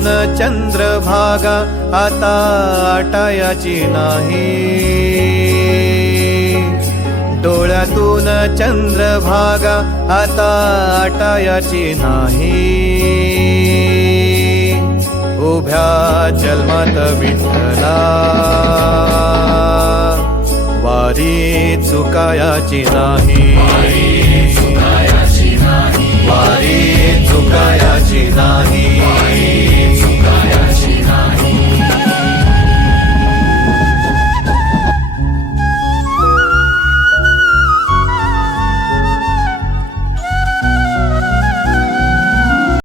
डोळ्यातून चंद्रभागा आता आटायाची नाही, डोळ्यातून चंद्रभागा आता आटायाची नाही। उभ्या जन्मात विठ्ठला वारी चुकायाची नाही।